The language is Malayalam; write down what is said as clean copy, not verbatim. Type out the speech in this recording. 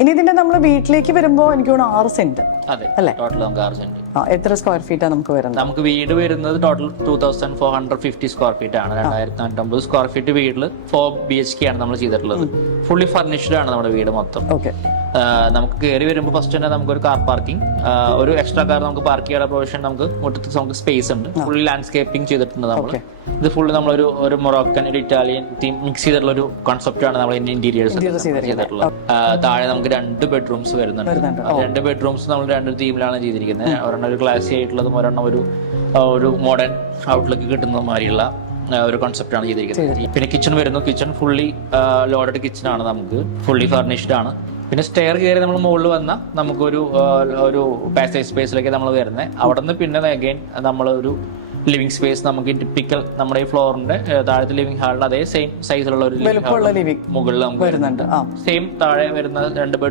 ഇനി ഇതിന്റെ നമ്മൾ വീട്ടിലേക്ക് വരുമ്പോൾ എനിക്ക് തോന്നുന്നു 6 സെന്റ് അതെ, അല്ലേ? ടോട്ടൽ നമുക്ക് 6 സെന്റ്. എത്ര സ്ക്വയർ ഫീറ്റാ നമുക്ക് വരുന്നത്? നമുക്ക് വീട് വരുന്നത് ടോട്ടൽ 2450 സ്ക്വയർ ഫീറ്റ് ആണ്. 2450 സ്ക്വയർ ഫീറ്റ് വീട്ടിൽ 4 BHK ആണ് നമ്മൾ ചെയ്തിട്ടുള്ളത്. ഫുള്ളി ഫർണിഷ്ഡ് ആണ് നമ്മുടെ വീട് മൊത്തം. ഓക്കെ. നമുക്ക് കയറി വരുമ്പോൾ ഫസ്റ്റ് തന്നെ നമുക്കൊരു കാർ പാർക്കിംഗ്, ഒരു എക്സ്ട്രാ കാർ നമുക്ക് പാർക്ക് ചെയ്യാനുള്ള പ്രൊവിഷൻ, നമുക്ക് മുറ്റത്ത് നമുക്ക് സ്പേസ് ഉണ്ട്. ഫുള്ളി ലാൻഡ്സ്കേപ്പിംഗ് ചെയ്തിട്ടുണ്ട് നമ്മൾ. ഇത് ഫുള്ള് നമ്മളൊരു മൊറോക്കൻ, ഒരു ഇറ്റാലിയൻ തീം മിക്സ് ചെയ്തിട്ടുള്ള ഒരു കോൺസെപ്റ്റ് ആണ് നമ്മൾ ഇന്റീരിയേഴ്സ് ചെയ്തിട്ടുള്ളത്. താഴെ നമുക്ക് 2 ബെഡ്റൂംസ് വരുന്നുണ്ട്. 2 ബെഡ്റൂംസ് നമ്മൾ 2 തീമിലാണ് ചെയ്തിരിക്കുന്നത്. ഒരെണ്ണം ഒരു ക്ലാസി ആയിട്ടുള്ളതും ഒരെണ്ണം ഒരു മോഡേൺ ഔട്ട്ലുക്ക് കിട്ടുന്ന മാതിരിയുള്ള ഒരു കോൺസെപ്റ്റ് ആണ് ചെയ്തിരിക്കുന്നത്. പിന്നെ കിച്ചൺ വരുന്നു. കിച്ചൺ ഫുള്ളി ലോഡഡ് കിച്ചൺ ആണ്, നമുക്ക് ഫുള്ളി ഫർണിഷ്ഡ് ആണ്. പിന്നെ സ്റ്റെയർ കയറി നമ്മൾ മുകളിൽ വന്നാൽ നമുക്കൊരു പാസേജ് സ്പേസിലേക്ക് നമ്മൾ വരുന്നത്. അവിടെ നിന്ന് പിന്നെ അഗൈൻ നമ്മളൊരു ലിവിംഗ് സ്പേസ്, നമുക്ക് ടിപ്പിക്കൽ നമ്മുടെ ഈ ഫ്ലോറിന്റെ താഴത്തെ ലിവിംഗ് ഹാളിൽ അതേ സെയിം സൈസിലുള്ള ഒരു ലിവിംഗ് മുകളിൽ നമുക്ക് വരുന്നുണ്ട്. സെയിം താഴെ വരുന്ന 2